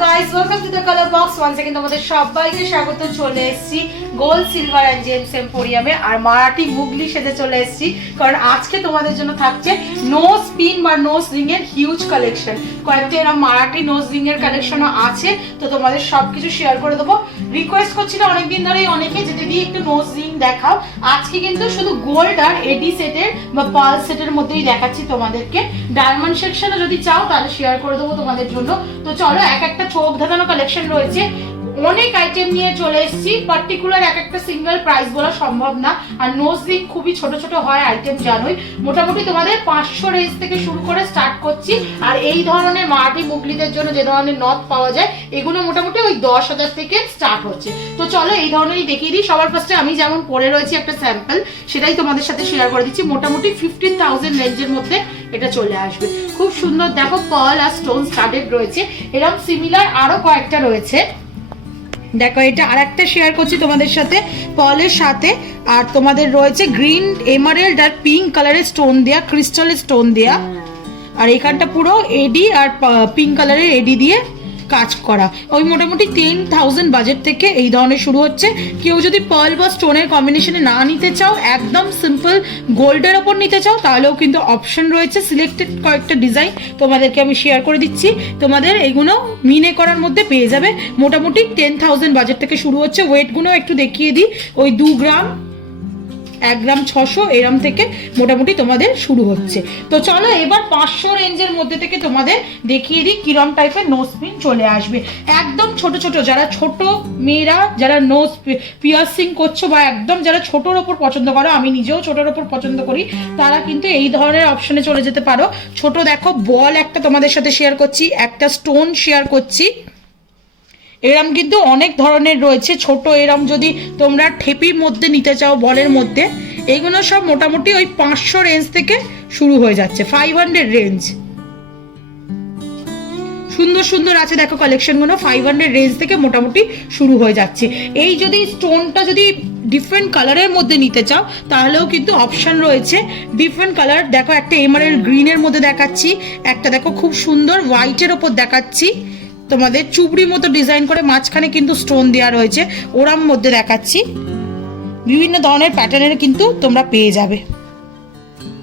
guys, welcome to the color box. Once again তোমাদের সবাইকে স্বাগত। চলে এসেছি গোল্ড সিলভার এন্ড জেমস এম্পোরিয়ামে আর মারাঠি মুগলি সেজে চলে এসেছি, কারণ আজকে তোমাদের জন্য থাকছে নোজ পিন বা নোজ রিং এর হিউজ কালেকশন। কয়েকটা এরকম মারাঠি নোজ রিং এর কালেকশনও আছে, তো তোমাদের সবকিছু শেয়ার করে দেবো। রিকোয়েস্ট করছিল অনেকদিন ধরেই অনেকে যে দিদি একটু নোজ রিং দেখাও। আজকে কিন্তু শুধু গোল্ড আর এডি সেটের বা পার্ল সেটের মধ্যেই দেখাচ্ছি তোমাদেরকে। ডায়মন্ড সেকশনে যদি চাও তাহলে শেয়ার করে দেবো তোমাদের জন্য। তো চলো, এক একটা চোখ ধাঁধানো কালেকশন রয়েছে, অনেক আইটেম নিয়ে চলে এসেছি। পার্টিকুলার এক একটা সিঙ্গেল প্রাইস বলা সম্ভব না, আর নোজ রিং খুবই ছোট ছোট হয় আইটেম, জানোই। মোটামুটি তোমাদের 500 রেঞ্জ থেকে শুরু করে স্টার্ট করছি। আর এই ধরনের মারাঠি মুগলিদের জন্য যে ধরনের নথ পাওয়া যায়, এগুলো মোটামুটি ওই 10,000 থেকে স্টার্ট হচ্ছে। তো চলো এই ধরনেরই দেখিয়ে দিই। সবার ফার্স্টে আমি যেমন পরে রয়েছি একটা স্যাম্পল, সেটাই তোমাদের সাথে শেয়ার করে দিচ্ছি। মোটামুটি 15,000 রেঞ্জের মধ্যে এটা চলে আসবে। খুব সুন্দর, দেখো পার্ল আর স্টোন স্টাডেড রয়েছে। এরকম সিমিলার আরো কয়েকটা রয়েছে, দেখো এটা আরেকটা শেয়ার করছি তোমাদের সাথে পার্লের সাথে। আর তোমাদের রয়েছে গ্রিন এমারেল্ড আর পিঙ্ক কালারের স্টোন দেয়া, ক্রিস্টালের স্টোন দেয়া। আর এখানটা পুরো এডি আর পিঙ্ক কালারের এডি দিয়ে কাজ করা। ওই মোটামুটি 10,000 বাজেট থেকে এই ধরনের শুরু হচ্ছে। কেউ যদি পার্ল বা স্টোনের কম্বিনেশনে না নিতে চাও, একদম সিম্পল গোল্ডের ওপর নিতে চাও, তাহলেও কিন্তু অপশন রয়েছে। সিলেক্টেড কয়েকটা ডিজাইন তোমাদেরকে আমি শেয়ার করে দিচ্ছি। তোমাদের এইগুলো মিনে করার মধ্যে পেয়ে যাবে। মোটামুটি 10,000 বাজেট থেকে শুরু হচ্ছে। ওয়েটগুলো একটু দেখিয়ে দিই, ওই 2 গ্রাম, 1 গ্রাম 600 এরম থেকে মোটামুটি তোমাদের শুরু হচ্ছে। তো চলো এবার 500 রেঞ্জের মধ্যে থেকে তোমাদের দেখিয়ে দিই কিরম টাইপের নোজ পিন চলে আসবে। একদম ছোট ছোট, যারা ছোট মেয়েরা যারা নোজ পিয়ার্সিং করছো বা একদম যারা ছোটোর ওপর পছন্দ করো, আমি নিজেও ছোটোর ওপর পছন্দ করি, তারা কিন্তু এই ধরনের অপশনে চলে যেতে পারো। ছোট দেখো বল একটা তোমাদের সাথে শেয়ার করছি, একটা স্টোন শেয়ার করছি। এরম কিন্তু অনেক ধরনের রয়েছে ছোট। এরম যদি তোমরা ঠেপির মধ্যে নিতে চাও, বলের মধ্যে, এইগুলো সব মোটামুটি ওই 500 রেঞ্জ থেকে শুরু হয়ে যাচ্ছে, 500 রেঞ্জ। সুন্দর সুন্দর আছে দেখো কালেকশনগুলো, 500 রেঞ্জ থেকে মোটামুটি শুরু হয়ে যাচ্ছে। এই যদি স্টোনটা যদি ডিফারেন্ট কালারের মধ্যে নিতে চাও, তাহলেও কিন্তু অপশন রয়েছে। ডিফারেন্ট কালার দেখো, একটা এমারেল্ড গ্রিনের মধ্যে দেখাচ্ছি, একটা দেখো খুব সুন্দর হোয়াইটের ওপর দেখাচ্ছি। তোমাদের চুবড়ি মতো ডিজাইন করে মাঝখানে কিন্তু স্টোন দেওয়া রয়েছে, ওরাম মধ্যে দেখাচ্ছি। বিভিন্ন ধরনের প্যাটার্নের কিন্তু তোমরা পেয়ে যাবে।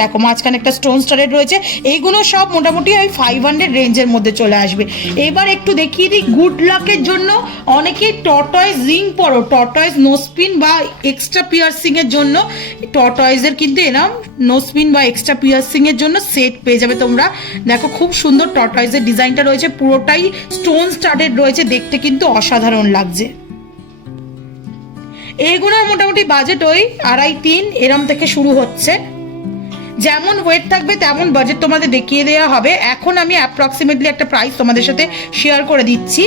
দেখো মাঝখানে একটা স্টোন স্টারেড রয়েছে। এইগুলো সব মোটামুটি ওই 500 রেঞ্জের মধ্যে চলে আসবে। এবার একটু দেখিয়ে দিই, গুড লাকের জন্য অনেকেই টর্টয়েজ রিং পরো, টর্টয়েজ নোজপিন বা এক্সট্রা পিয়ার্সিং এর জন্য। টর্টয়েজের কিন্তু এরম নোজপিন বা এক্সট্রা পিয়ার্সিং এর জন্য সেট পেয়ে যাবে তোমরা। দেখো খুব সুন্দর টর্টয়েজের ডিজাইনটা রয়েছে, পুরোটাই স্টোন স্টারেড রয়েছে, দেখতে কিন্তু অসাধারণ লাগছে। এইগুলোর মোটামুটি বাজেট ওই 2.5-3 এরম থেকে শুরু হচ্ছে। যেমন ওয়েট থাকবে তেমন বাজেট তোমাদের দেখিয়ে দেওয়া হবে। এখন আমি অ্যাপ্রক্সিমেটলি একটা প্রাইস তোমাদের সাথে শেয়ার করে দিচ্ছি।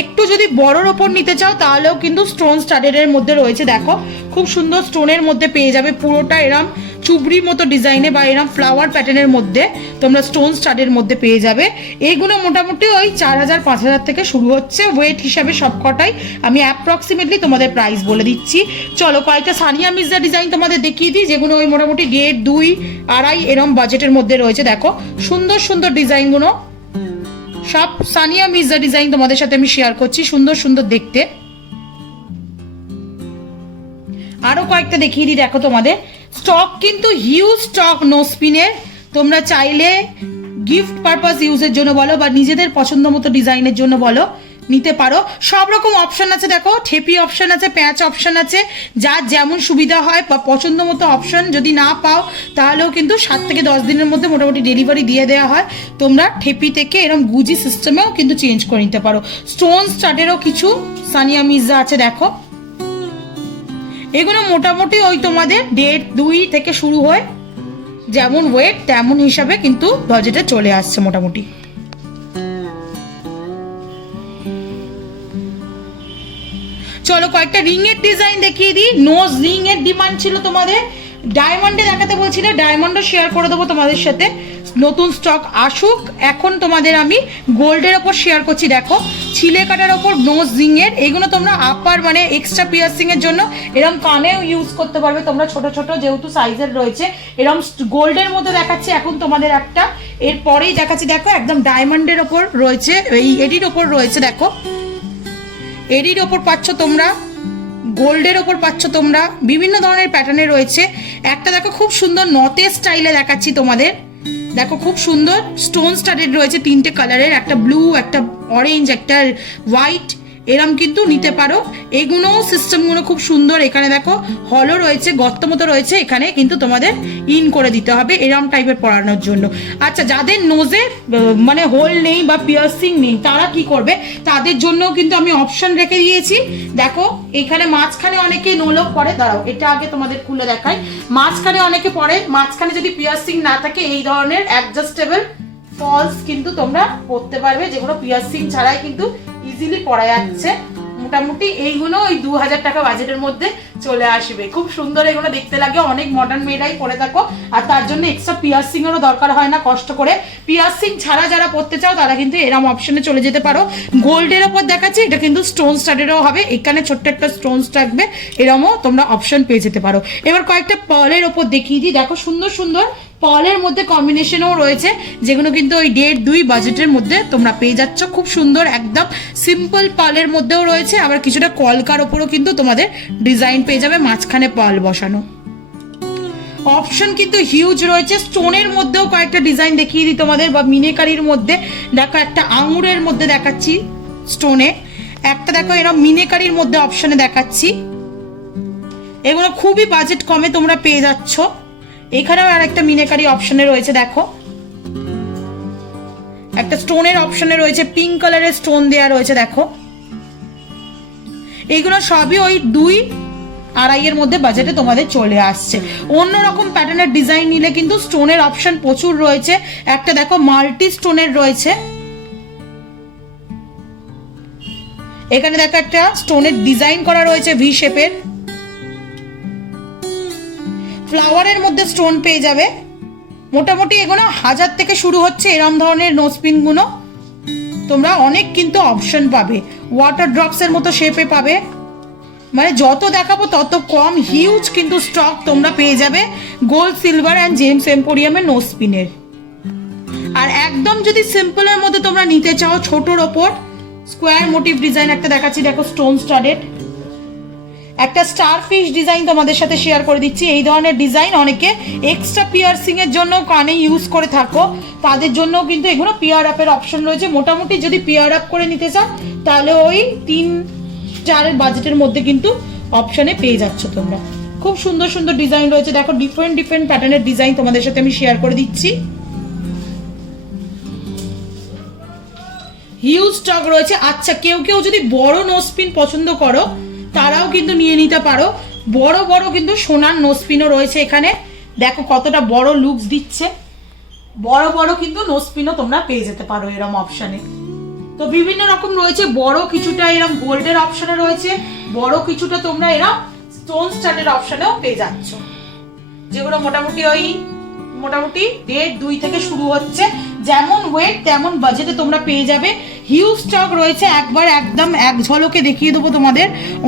একটু যদি বড়োর ওপর নিতে চাও, তাহলেও কিন্তু স্টোন স্টাডেডের মধ্যে রয়েছে। দেখো খুব সুন্দর স্টোনের মধ্যে পেয়ে যাবে, পুরোটা এরম চুবড়ির মতো ডিজাইনে বা এরম ফ্লাওয়ার প্যাটার্নের মধ্যে তোমরা স্টোন স্টাডের মধ্যে পেয়ে যাবে। এইগুলো মোটামুটি ওই 4,000-5,000 থেকে শুরু হচ্ছে। ওয়েট হিসাবে সবকটাই আমি অ্যাপ্রক্সিমেটলি তোমাদের প্রাইস বলে দিচ্ছি। চলো কয়েকটা সানিয়া মির্জা ডিজাইন তোমাদের দেখিয়ে দিই, যেগুলো ওই মোটামুটি 1.5-2.5 এরম বাজেটের মধ্যে রয়েছে। দেখো সুন্দর সুন্দর ডিজাইনগুলো সব সানিয়া মির্জা ডিজাইন তোমাদের সাথে আমি শেয়ার করছি, সুন্দর সুন্দর দেখতে। আরো কয়েকটা দেখিয়ে দিই। দেখো তোমাদের স্টক কিন্তু হিউজ স্টক নোজপিনের। তোমরা চাইলে গিফট পারপাস ইউজের জন্য বলো বা নিজেদের পছন্দ মতো ডিজাইনের জন্য বলো, নিতে পারো। সব রকম অপশন আছে, দেখো ঠেপি অপশন আছে, প্যাচ অপশন আছে, যার যেমন সুবিধা হয় বা পছন্দ মতো অপশন যদি না পাও, তাহলেও কিন্তু 7 থেকে 10 দিনের মধ্যে মোটামুটি ডেলিভারি দিয়ে দেওয়া হয়। তোমরা ঠেপি থেকে এরকম গুজি সিস্টেমেও কিন্তু চেঞ্জ করে নিতে পারো। স্টোন স্টাডেরও কিছু সানিয়া মির্জা আছে, দেখো এগুলো মোটামুটি ওই তোমাদের 1.5-2 থেকে শুরু হয়। যেমন ওয়েট তেমন হিসাবে কিন্তু বাজেটে চলে আসছে মোটামুটি। চলো কয়েকটা রিং এর ডিজাইন দেখিয়ে দিই। নোজ রিং এর ডিমান্ড ছিল তোমাদের, ডায়মন্ডে দেখাতে বলছিলে, ডায়মন্ডও শেয়ার করে দেবো তোমাদের সাথে। নতুন স্টক আসুক। এখন তোমাদের আমি গোল্ডের ওপর শেয়ার করছি। দেখো ছিলে কাটার ওপর নোজ রিং এর, এগুলো তোমরা আপার মানে এক্সট্রা পিয়ার্সিং এর জন্য এরকম কানেও ইউজ করতে পারবে তোমরা, ছোট ছোট যেহেতু সাইজের রয়েছে। এরকম গোল্ডের মধ্যে দেখাচ্ছি এখন তোমাদের একটা, এরপরেই দেখাচ্ছি দেখো একদম ডায়মন্ডের ওপর রয়েছে, এই এডির ওপর রয়েছে। দেখো এডির ওপর পাচ্ছ তোমরা, গোল্ডের ওপর পাচ্ছ তোমরা, বিভিন্ন ধরনের প্যাটার্নে রয়েছে। একটা দেখো খুব সুন্দর নথের স্টাইলে দেখাচ্ছি তোমাদের। দেখো খুব সুন্দর স্টোন স্টাডেড রয়েছে, 3টে কালারের, একটা ব্লু, একটা অরেঞ্জ, একটা হোয়াইট, এরম কিন্তু নিতে পারো। এগুলো সিস্টেমগুলো খুব সুন্দর। এখানে দেখো হলও রয়েছে, গর্ত মতো রয়েছে, এখানে কিন্তু তোমাদের ইন করে দিতে হবে এরম টাইপের পরানোর জন্য। আচ্ছা, যাদের নোজে মানে হোল নেই বা পিয়ার্সিং নেই তারা কি করবে, তাদের জন্য কিন্তু আমি অপশন রেখে দিয়েছি। দেখো এখানে মাঝখানে অনেকে নোলক পরে, দাঁড়াও এটা আগে তোমাদের খুলে দেখাই। মাঝখানে অনেকে পরে, মাঝখানে যদি পিয়ার্সিং না থাকে এই ধরনের অ্যাডজাস্টেবল ফলস কিন্তু তোমরা পরতে পারবে, যেগুলো পিয়ার্সিং ছাড়াই কিন্তু ইজিলি পরা যাচ্ছে। মোটামুটি এইগুলো ওই 2000 টাকা বাজেটের মধ্যে চলে আসবে। খুব সুন্দর এগুলো দেখতে লাগে, অনেক মডার্ন মেয়েরাই পরে থাকো, আর তার জন্য এক্সট্রা পিয়ার্সিং এরও দরকার হয় না কষ্ট করে। পিয়ার্সিং ছাড়া যারা পরতে চাও তারা কিন্তু এরম অপশনে চলে যেতে পারো। গোল্ডের ওপর দেখাচ্ছি, এটা কিন্তু স্টোন স্টাডেরও হবে, এখানে ছোট্ট একটা স্টোনস থাকবে, এরমও তোমরা অপশন পেয়ে যেতে পারো। এবার কয়েকটা পার্লের ওপর দেখিয়ে দিই। দেখো সুন্দর সুন্দর পার্লের মধ্যে কম্বিনেশনও রয়েছে, যেগুলো কিন্তু ওই 1.5-2 বাজেটের মধ্যে তোমরা পেয়ে যাচ্ছ। খুব সুন্দর একদম সিম্পল পার্লের মধ্যেও রয়েছে, আবার কিছুটা কলকার ওপরও কিন্তু তোমাদের ডিজাইন পেয়ে যাবে, মাঝখানে পার্ল বসানো। অপশন কিন্তু হিউজ রয়েছে। স্টোনের মধ্যেও কয়েকটা ডিজাইন দেখিয়ে দিই তোমাদের, বা মিনেকারির মধ্যে দেখো একটা আঙুরের মধ্যে দেখাচ্ছি স্টোনে, একটা দেখো এরকম মিনেকারির মধ্যে অপশনে দেখাচ্ছি। এগুলো খুবই বাজেট কমে তোমরা পেয়ে যাচ্ছ। এখানেও আর একটা মিনেকারি অপশনে রয়েছে, দেখো একটা স্টোনের অপশনে রয়েছে, পিঙ্ক কালারের স্টোন দেয়া রয়েছে। দেখো এইগুলো সবই ওই 2-2.5 এর মধ্যে বাজেটে তোমাদের চলে আসছে। অন্যরকম প্যাটার্নের ডিজাইন নিলে কিন্তু স্টোনের অপশন প্রচুর রয়েছে। একটা দেখো মাল্টি স্টোনের রয়েছে, এখানে দেখো একটা স্টোনের ডিজাইন করা রয়েছে ভি শেপের, ফ্লাওয়ারের মধ্যে স্টোন পেয়ে যাবে। মোটামুটি এগুলো 1000 থেকে শুরু হচ্ছে এরম ধরনের নোজপিন গুলো, তোমরা অনেক কিন্তু অপশন পাবে। ওয়াটার ড্রপস এর মতো শেপে পাবে, মানে যত দেখাবো তত কম। হিউজ কিন্তু স্টক তোমরা পেয়ে যাবে গোল্ড সিলভার অ্যান্ড জেমস এম্পোরিয়ামের নোজপিনের। আর একদম যদি সিম্পলের মধ্যে তোমরা নিতে চাও, ছোটর ওপর স্কোয়ার মোটিভ ডিজাইন একটা দেখাচ্ছি, দেখো স্টোন স্টাডেড একটা স্টার ফিশ ডিজাইন তোমাদের সাথে শেয়ার করে দিচ্ছি। এই ধরনের ডিজাইন অনেকে এক্সট্রা পিয়ার্সিং এর জন্য কানে ইউজ করে থাকো, তাদের জন্য কিন্তু এগুলো পিয়ার আপের অপশন রয়েছে। মোটামুটি যদি পিয়ার আপ করে নিতে চাও তাহলে ওই 3-4 বাজেটের মধ্যে কিন্তু অপশনে পেয়ে যাচ্ছ তোমরা। খুব সুন্দর সুন্দর ডিজাইন রয়েছে, দেখো ডিফারেন্ট ডিফারেন্ট প্যাটার্নের ডিজাইন তোমাদের সাথে আমি শেয়ার করে দিচ্ছি। হিউজ স্টক রয়েছে। আচ্ছা, কেউ কেউ যদি বড় নোজপিন পছন্দ করো তারাও কিন্তু নিয়ে নিতে পারো। বড় বড় কিন্তু সোনার নোজপিনও রয়েছে এখানে, দেখো কতটা বড় লুকস দিচ্ছে। বড় বড় কিন্তু নোজপিনও তোমরা পেয়ে যেতে পারো এরকম অপশনে। তো বিভিন্ন রকম রয়েছে, বড় কিছুটা এরকম গোল্ডের অপশনে রয়েছে, বড় কিছুটা তোমরা এরকম স্টোন স্টাডের অপশনেও পেয়ে যাচ্ছ, যেগুলো মোটামুটি 1.5-2 থেকে শুরু হচ্ছে। যেমন ওয়েট তেমন বাজেটে তোমরা পেয়ে যাবে। হিউজ স্টক রয়েছে, একবার একদম এক ঝলকে দেখিয়ে দেবো তোমাদের।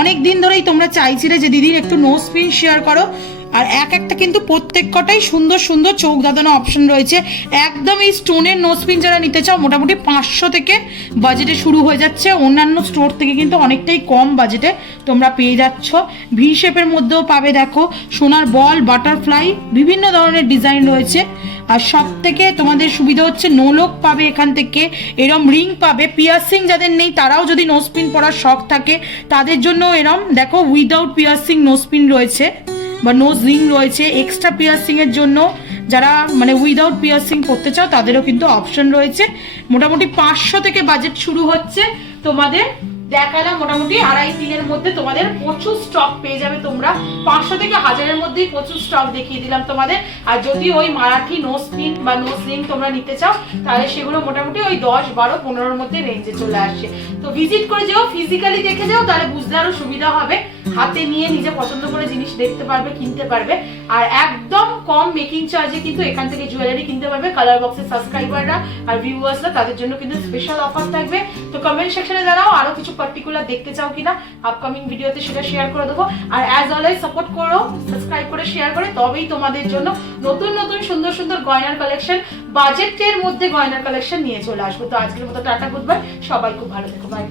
অনেক দিন ধরেই তোমরা চাইছিলে যে দিদির একটু নোজপিন শেয়ার করো, আর একটা কিন্তু প্রত্যেক কটাই সুন্দর সুন্দর চোখ দাদানো অপশন রয়েছে। একদম এই স্টোনের নোজপিন যারা নিতে চাও মোটামুটি 500 থেকে বাজেটে শুরু হয়ে যাচ্ছে। অন্যান্য স্টোর থেকে কিন্তু অনেকটাই কম বাজেটে তোমরা পেয়ে যাচ্ছ। ভি শেপের মধ্যেও পাবে, দেখো সোনার বল, বাটারফ্লাই, বিভিন্ন ধরনের ডিজাইন রয়েছে। আর সব থেকে তোমাদের সুবিধা হচ্ছে নোলক পাবে এখান থেকে, এরম রিং পাবে। পিয়ার্সিং যাদের নেই তারাও যদি নোজপিন পরার শখ থাকে তাদের জন্য এরম দেখো উইদাউট পিয়ার্সিং নোজপিন রয়েছে বা নোজ রিং রয়েছে। এক্সট্রা পিয়ার্সিং এর জন্য যারা মানে উইদাউট পিয়ার্সিং করতে চাও তাদেরও কিন্তু অপশন রয়েছে। মোটামুটি 500 থেকে বাজেট শুরু হচ্ছে তোমাদের। দেখালাম মোটামুটি 2.5-3 মধ্যে তোমাদের প্রচুর স্টক পেয়ে যাবে তোমরা। 500 থেকে 1000-এর মধ্যেই প্রচুর স্টক দেখিয়ে দিলাম তোমাদের। আর যদি ওই মারাঠি নোজ পিন বা নোজ রিং তোমরা নিতে চাও তাহলে সেগুলো মোটামুটি ওই 10, 12, 15-এর মধ্যে রেঞ্জে চলে আসছে। তো ভিজিট করে যাও, ফিজিক্যালি দেখে যাও, তাহলে বুঝতে আরো সুবিধা হবে। হাতে নিয়ে নিজে পছন্দ করে জিনিস দেখতে পারবে, কিনতে পারবে। আর একদম কম মেকিং চার্জে কিন্তু এখান থেকে জুয়েলারি কিনতে পারবে। কালার বক্সের সাবস্ক্রাইবাররা আর ভিউয়ার্সরা তাদের জন্য কিন্তু স্পেশাল অফার থাকবে। তো কমেন্ট সেকশনে জানাও আরো কিছু পার্টিকুলার দেখতে চাও কিনা, আপকামিং ভিডিওতে সেটা শেয়ার করে দেবো। আর অ্যাজ অলওয়েজ সাপোর্ট করো, সাবস্ক্রাইব করে শেয়ার করে, তবেই তোমাদের জন্য নতুন নতুন সুন্দর সুন্দর গয়নার কালেকশন, বাজেটের মধ্যে গয়নার কালেকশন নিয়ে চলে আসবো। তো আজকের মতো টাটা, গুড বাই, সবাই খুব ভালো থেকো, বাই।